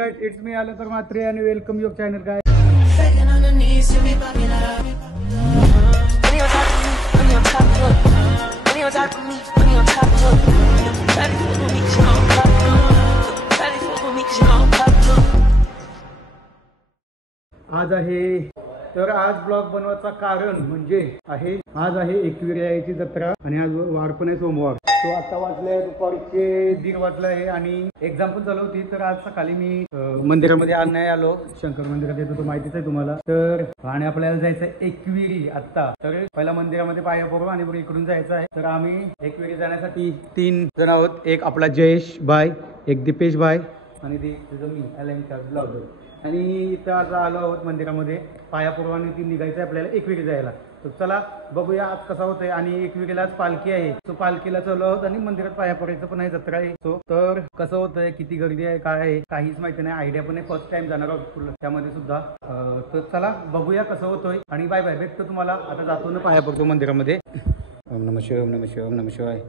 Guys, it's me आलो तर मात्रे आणि वेलकम युअर चॅनल गाइस. आज आहे तर आज ब्लॉग बनवायचा कारण म्हणजे आज आहे एकविरायाची जत्रा आणि आज वार पण आहे सोमवार. तो आता वाजले दुपारचे 1:30 वाजले आहे आणि एक्झाम पण चालू होती. तर आज सकाळी मी मंदिरामध्ये आज नाही आलो. शंकर मंदिरात येतो तो माहितीच आहे तुम्हाला. तर आणि आपल्याला जायचं एकविरी आता. तर पहिला मंदिरामध्ये पाया पडू आणि मग इकडून जायचं आहे. तर आम्ही एकविरी जाण्यासाठी 3 जण आहोत. एक आपला जयेश बाय, एक दीपेश बाय आणि मी अलंकार ब्लॉगर. आणि इथं आज आलो आहोत मंदिरामध्ये पायापूर्वाने ती निघायचं आहे आपल्याला एकविरी जायला. तर चला बघूया आज कसा होतंय. आणि एकविरीला आज पालखी आहे. तो पालखीला चालू आहोत आणि मंदिरात पाया पडायचं पण आहे, जत्रा आहे. तर कसं होतंय, किती गर्दी आहे, काय आहे काहीच माहिती नाही. आयडिया पण आहे, फर्स्ट टाइम जाणार आहोत त्यामध्ये सुद्धा. तर चला बघूया कसं होतोय आणि बाय बाय, भेटतो तुम्हाला. आता जातो ना पाया पडतो मंदिरामध्ये. ओम नमः शिवाय, ओम नमः शिवाय, ओम नमः शिवाय.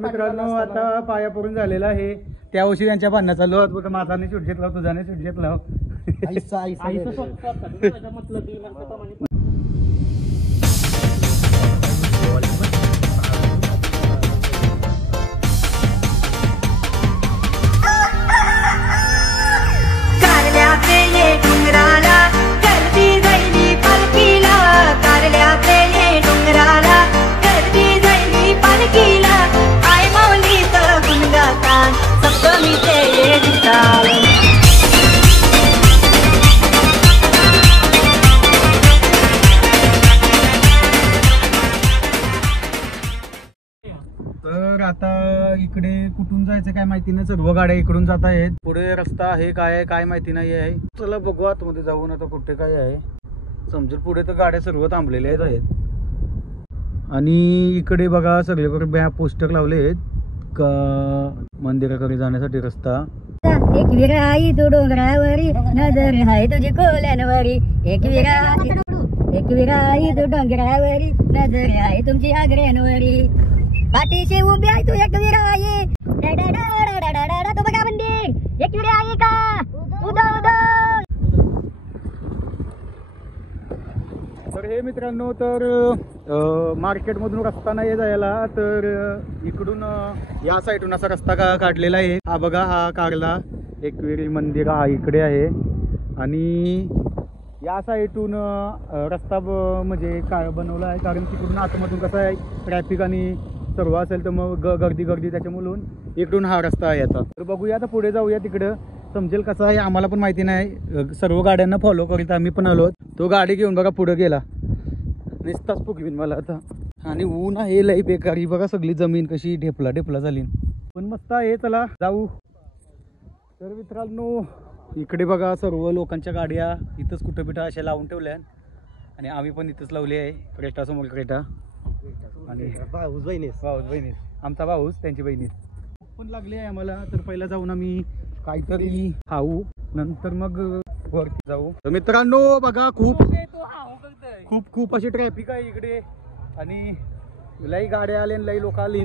मित्रांनो आता पाया पडून झालेला आहे. त्या वर्षी त्यांच्या भांडणं चालू होत. माझाने शूट घेतला, तुझ्याने शूट घेतला. तर आता इकडे कुठून जायचं काय माहिती नाही. सर्व गाड्या इकडून जात आहेत. पुढे रस्ता आहे काय माहिती नाही आहे. चला बघू आतमध्ये जाऊन आता कुठे काय आहे समजेल. पुढे तर गाड्या सर्व थांबलेल्या आहेत. आणि इकडे बघा सगळीकडे पोस्टर लावले आहेत का मंदिराकडे जाण्यासाठी रस्ता. एकविरा आई तू डोंगरावरी, नजर आहे तुझी कोल्यांवरी. एकविरा आई तू डोंगरावरी, नजर आहे तुमची आग्र्यांवरी. पाठीशी उभी आहे तू एकविरा आई. तो बघा मंदिर एकविरा आई का तर हे मित्रांनो, तर मार्केट मधून रस्ता नाही जायला. तर इकडून या साईडून असा रस्ता काढलेला आहे. हा बघा, हा काढला एकविरी मंदिर हा इकडे आहे. आणि या साईडून रस्ता म्हणजे काय बनवला आहे, कारण तिकडून आतमधून कसं आहे ट्रॅफिक आणि सर्व असेल तर मग गर्दी त्याच्यामुळून इकडून हा रस्ता आहे आता. तर बघूया आता पुढे जाऊया, तिकडं समजेल कसं आहे. आम्हाला पण माहिती नाही. सर्व गाड्यांना फॉलो करीत आम्ही पण आलो. तो गाडी घेऊन बघा पुढे गेला, नुसताच फुगवीन मला आता. आणि ऊन आहे लई बेकारी. बघा सगळी जमीन कशी ढेपला झाली. पण मस्त आहे, चला जाऊ. तर मित्रांनो इकडे बघा सर्व लोकांच्या गाड्या इथंच कुठं अशा लावून ठेवल्या. आणि आम्ही पण इथंच लावली आहे. क्रेटा समोर क्रेटा. आणि भाऊस बहिणीस आमचा भाऊस त्यांची बहिणीस पण लागली आहे आम्हाला. तर पहिला जाऊन आम्ही काहीतरी खाऊ, नंतर मग वरती जाऊ. तर मित्रांनो बघा खूप अशी ट्रॅफिक आहे इकडे. आणि लई गाड्या आल्या, लई लोक आली.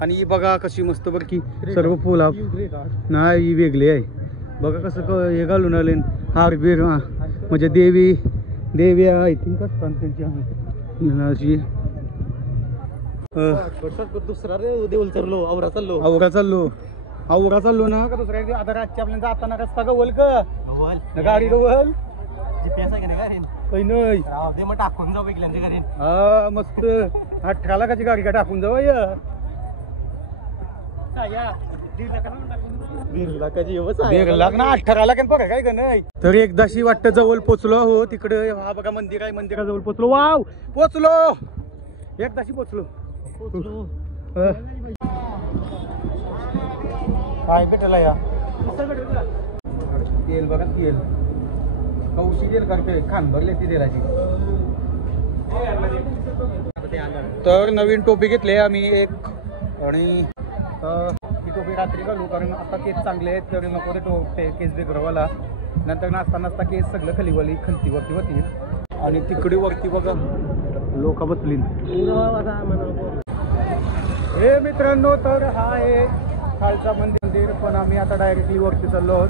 आणि बघा कशी मस्त बरं की सर्व फुला नाही वेगळी आहे. बघा कसं हे घालून आले हार बीर. म्हणजे देवी आय थिंक असतात त्यांची. दुसरा रे देऊल चाललो आवरा चाललो ना का दुसऱ्या. आता रातची आपल्याला जाताना रस्ता गवल का गाडी गवल काही नाही. मग टाकून जाऊ वेगळ्यांच्या घरी. हा मस्त 18 लाखाची गाडी का टाकून जाऊ. 1.5 लाख ना 18 लाख बघा काय का नाही. तर एकदाशी वाटतं जवळ पोचलो हो तिकडे. हा बघा मंदिर आहे, मंदिराजवळ पोचलो. वाव पोचलो, एकदाशी पोचलो. काय भेटला या तेल बघा, तेल कौशी तेल करते खान भरले ती तेलाची. तर नवीन टोपी घेतली आम्ही एक. आणि ही टोपी रात्री घालू, कारण आता केस चांगले आहेत तर नको ते केस बिघडवाला. नंतर नाचता नाचता केस सगळं खालीवाली खलतीवरती होती. आणि तिकडे वरती बघा लोक बसली. हे मित्रांनो, तर हा आहे खालचा मंदिर, पण आम्ही आता डायरेक्टली वरती चाललो आहोत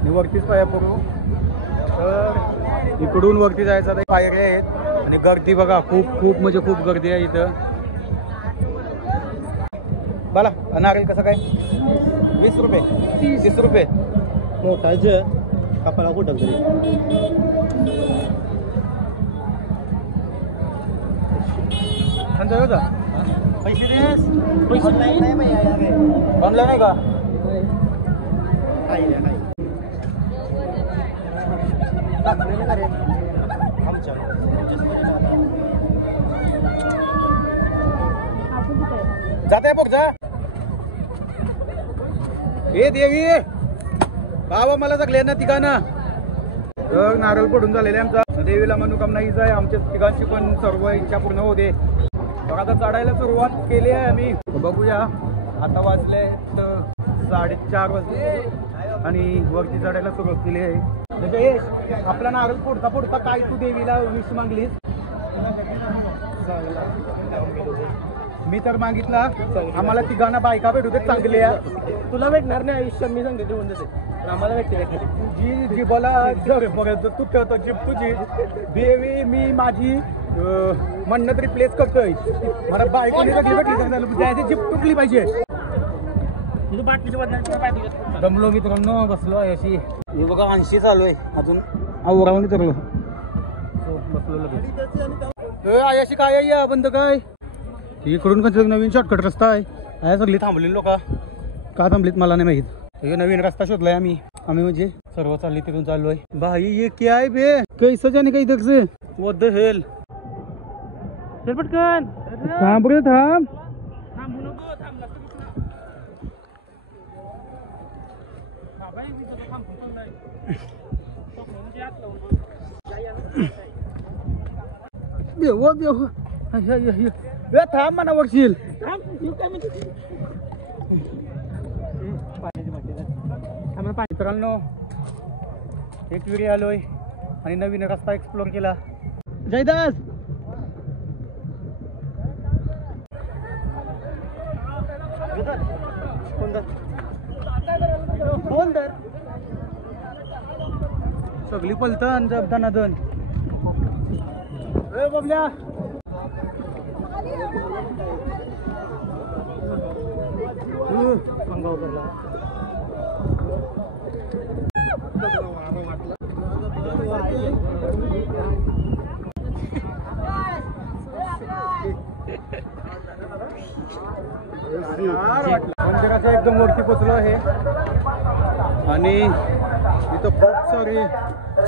आणि वरतीच पाया पडू. तर इकडून वरती जायचं आता पायऱ्या आहेत आणि गर्दी बघा खूप खूप म्हणजे खूप गर्दी आहे इथं. बोला नारळ कसं काय? 20 रुपये 30 रुपये मोठा कपाला कुठं तरी होता. पैसे देस नाही ऑनलाईन आहे का? जाते बघ जा. हे देवी बाबा मला जगले ना तिघांना. तर नारळ पडून झालेले आमचा. देवीला मनोकामना हीच आहे. आमच्या तिघांची पण सर्व इच्छा पूर्ण होते. बघा आता चढायला सुरुवात केली आहे आम्ही. बघूया आता वाजले 4:30 वाजले आणि वरती चढायला सुरुवात केली आहे. म्हणजे आपला नारळ फोडता फोडता काय तू देवीला विश मागलीस? मी तर मागितला आम्हाला तिघांना बायका भेटू दे चांगल्या. तुला भेटणार नाही आयुष्यात, मी सांगते देऊन देते. आम्हाला भेटते जी जी बोला तू ठेवतो जीप तुझी देवी. मी माझी म्हणणं तरी प्लेस करतोय. मला बायकोने सगळी भेटली त्याची जीप तुटली पाहिजे. दमलो मित्रांनो, बसलो आहे अशी. हे बघा 80 चालू आहे अजून आवरावून तरलो बसलो लगेच. अशी काय आहे बंद काय? इकडून कसं नवीन शॉर्टकट रस्ता आहे. सगळी थांबलेली लोक का थांबलीत मला नाही माहित. हे नवीन रस्ता शोधलाय आम्ही म्हणजे सर्व चालली तिथून चाललोय. भाई ये क्या है बे? कैसे जाने का इधर से? What the hell? चल पटकन थांब रे थांब. देव देव थांब म्हणा वरशील. मित्रांनो एक विरी आलोय आणि नवीन रस्ता एक्सप्लोर केला. जयदास सगळी पलतन जबदाना दन बबल्या. मंदिराच्या एकदम वरती पोचलो आहे आणि इथं खूप सारी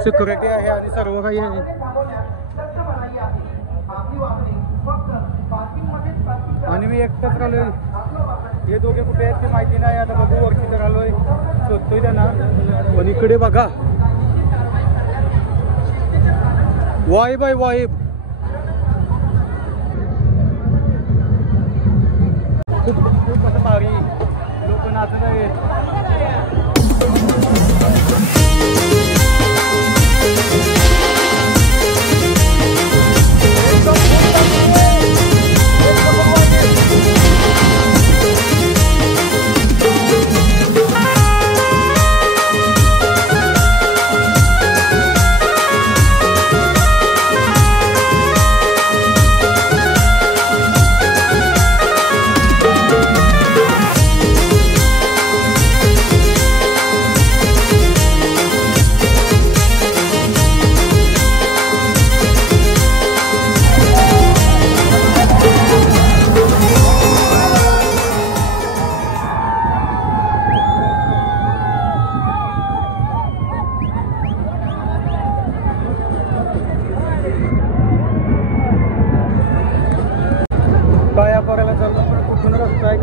सिक्युरिटी आहे आणि सर्व काही आहे. आणि मी एकटाच राहिलोय. हे दोघे कुठे आहेत ते माहिती नाही. आता बघू वरती तर आलोय, शोधतोय त्यांना. पण इकडे बघा वाईब आहे वाईब. खूप असं भारी लोक नाचत आहेत.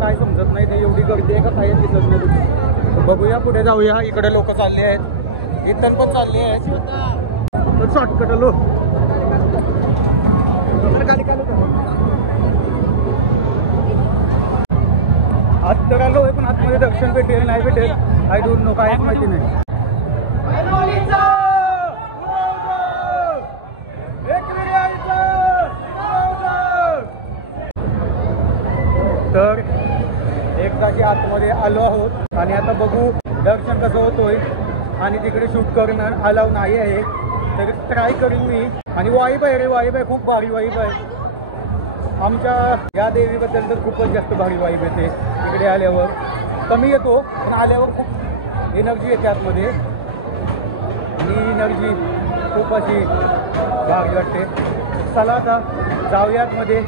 काय समजत नाही ते. एवढी गर्दी आहे का काय दिसत नाही. बघूया पुढे जाऊया. इकडे लोक चालले आहेत, इथं पण चालले आहेत. शॉर्टकट आलो आत तर आलो पण आतमध्ये मध्ये दर्शन भेटेल नाही भेटेल आय डोंट नो, काहीच माहिती नाही. तर एकदाची आतमध्ये आलो आहोत आणि आता बघू दर्शन कसं होतोय. आणि तिकडे शूट करणं अलाव नाही आहे, तर ट्राय करीन मी. आणि वाईब आहे रे, वाईब आहे, खूप भारी वाईब आहे. आमच्या या देवीबद्दल तर खूपच जास्त भारी वाईब येते. इकडे आल्यावर कमी येतो पण आल्यावर खूप एनर्जी येते आतमध्ये. ही एनर्जी खूप अशी भारी वाटते. चला आता जाऊया आतमध्ये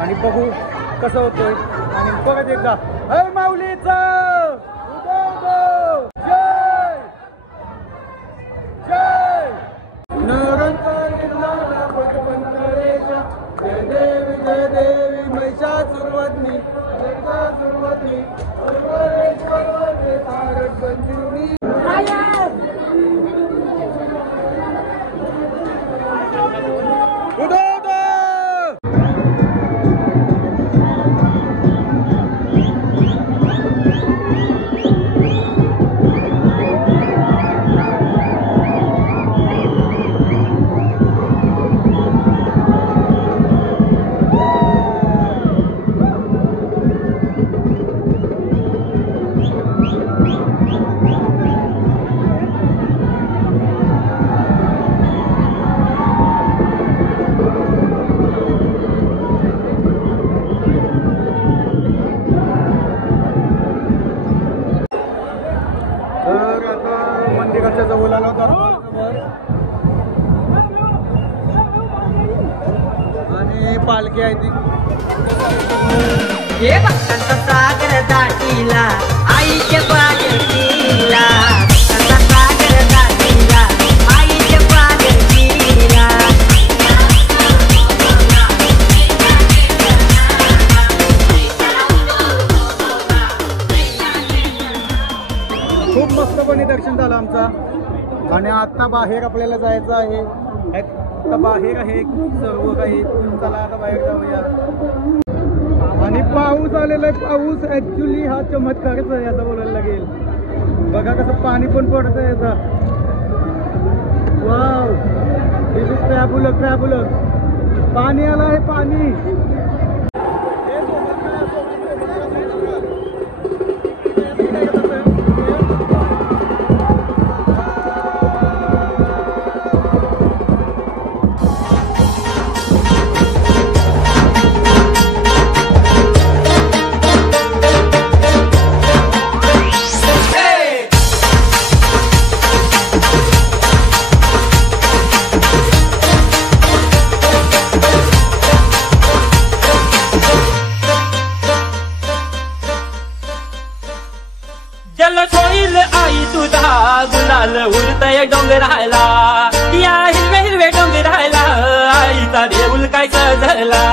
आणि बघू कसं होतोय. आणि परत एकदा हय माऊलीचं जय जय जय देवी महिषासुरवदनी महिषासुरवदनी तारक बंदिनी. जवळ आलो दरबारजवळ आणि पालखी आहे ती. हे भक्तांचा सागर दाटीला आईच्या पालखीला, भक्तांचा सागर दाटीला आईच्या पालखीला. खूप मस्तपणे दर्शन झालं आमचा. आणि आता बाहेर आपल्याला जायचं आहे. आता बाहेर आहे सर्व काही. चला आता बाहेर जाऊया. आणि पाऊस आलेला आहे. पाऊस ऍक्च्युली हा चमत्कारच आहे असं बोलायला लागेल. बघा कसं पाणी पण पडतंय आता. Wow, this is fabulous fabulous. पाणी आलं आहे पाणी. जल सोईल आई तुझा गुलाल उडतय डोंगराला, या हिरवे हिरवे डोंगराला आईचा देऊळ काय सजला.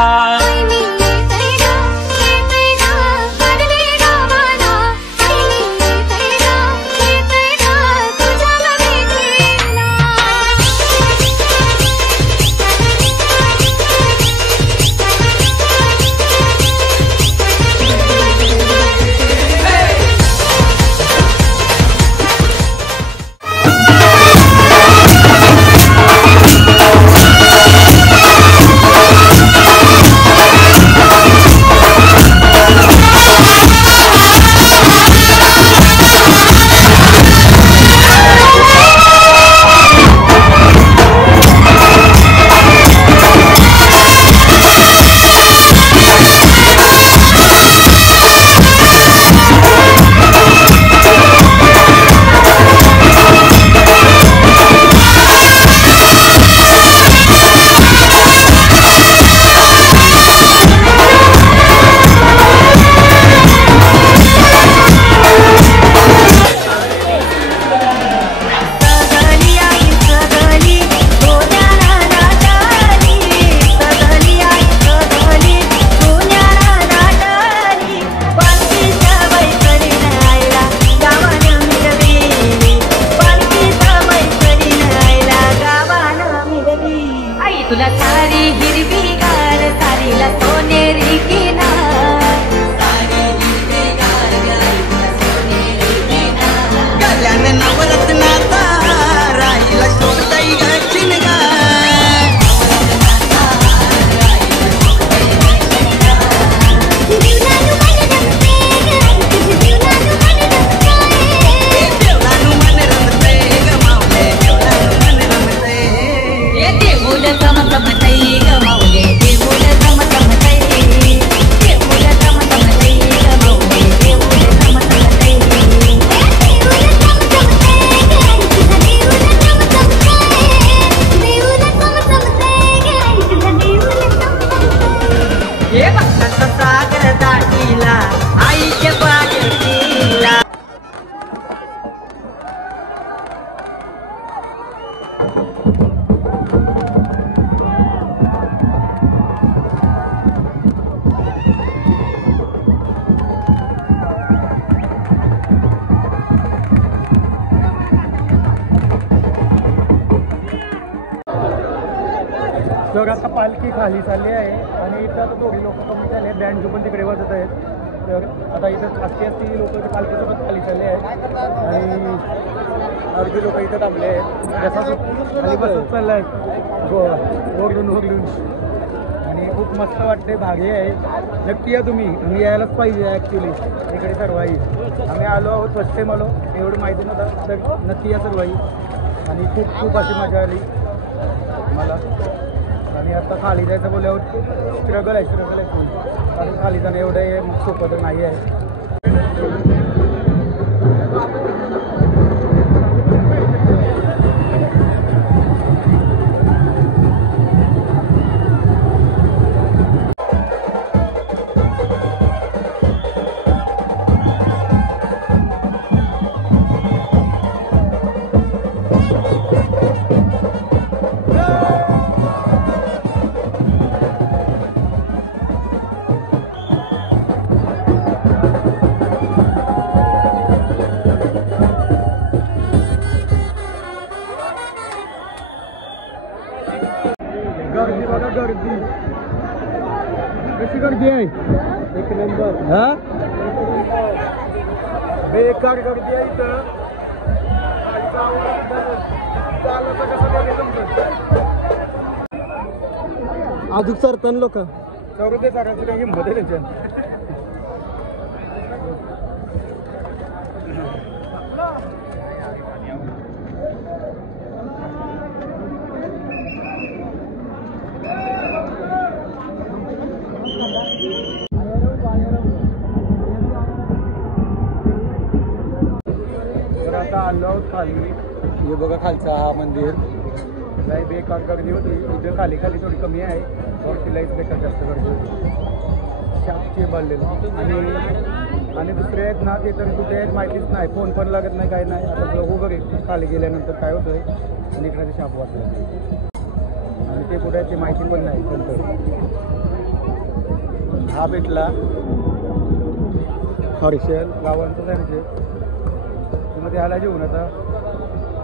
तर आता पालखी खाली चालली आहे आणि इथं आता थोडी लोक कमी झाले आहेत, बँड पण तिकडे वाजत आहेत. तर आता इथं असती लोक पालखीसोबत खाली चालले आहेत आणि अर्धी लोक इथं थांबले आहेत. जसं खाली बसत चाललं आहे ओरडून आणि खूप मस्त वाटते, भारी आहे. नक्की या तुम्ही यायलाच पाहिजे ॲक्च्युली इकडे सर्वाई. आम्ही आलो आहोत, फर्स्ट टाईम आलो, एवढं माहिती नव्हतं, तर नक्की या सर्वाई. आणि खूप अशी मजा आली मला. आणि आता खाली जायचं बोलल्यावर स्ट्रगल आहे कारण खाली जाणं एवढं सोपं तर नाही आहे. गर्दी बघा, गर्दी कशी गर्दी आहे, एक नंबर. हा बेकार गर्दी आहे इथं. अजून सरतन लोक चौर ते साराची काही हिंमत आहे त्यांच्यात. तर आता आलो आहोत खाली. हे बघा खालचा हा मंदिर. लय बेकार गर्दी होती इथं. खाली थोडी कमी आहे, वरतीलाच बेकार जास्त गर्दी होती. शापचे बांधलेले आणि दुसरे आहेत ना ते तर कुठे आहेत माहितीच नाही, फोन पण लागत नाही, काय नाही. आता बघू बघ खाली गेल्यानंतर काय होतंय. आणि इकडे शाप वाटलं आणि ते कुठे आहे ते माहिती पण नाही. नंतर हा भेटला हर्षल गावांचं त्यांचे मध्ये आला जेवून. आता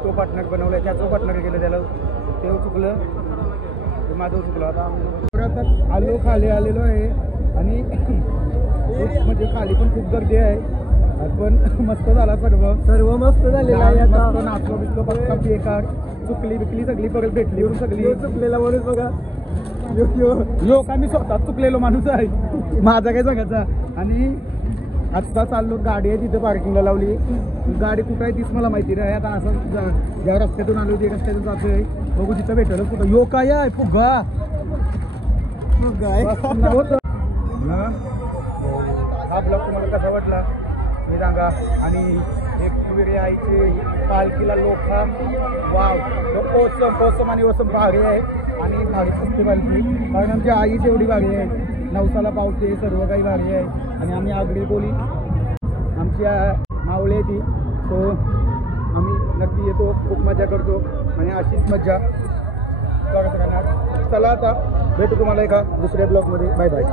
तो पार्टनर बनवला, त्याचं पार्टनर केलं, त्याला ते चुकलं, ते माझं चुकलं. आता आलो खाली आलेलो आहे आणि म्हणजे खाली पण खूप गर्दी आहे. पण मस्त झाला सर्व मस्त झालेलं आहे. आता नाचलो बिचलो पक्का बेकार. चुकली बिकली सगळी परत भेटली सगळी. चुकलेला माणूस बघा, लोक आम्ही स्वतः चुकलेलो माणूस आहे, माझा काय सांगायचा. आणि आत्ता चाललो, गाडी आहे तिथं पार्किंगला लावली. गाडी कुठं आहे तीच मला माहिती नाही. आता असं ज्या रस्त्यातून आलो ते रस्त्यातून जातोय, बघू तिथं भेटलं कुठं. यो काय आहे फुगा होत. हा ब्लॉग तुम्हाला कसा वाटला हे सांगा. आणि एकविरा आईचे पालखीला लोखा वाव ओसम आणि ओसम भारी आहे. आणि भारी असते पालखी कारण आमची आई तेवढी भारी आहे. नवसाला पावते, सर्व काही भारी आहे. आणि आम्ही आगरी बोली आमची मावळे ती, तो आम्ही नक्की येतो, खूप मजा करतो आणि अशीच मजा करत राहणार. चला आता भेटू तुम्हाला एका दुसऱ्या ब्लॉगमध्ये. Bye bye.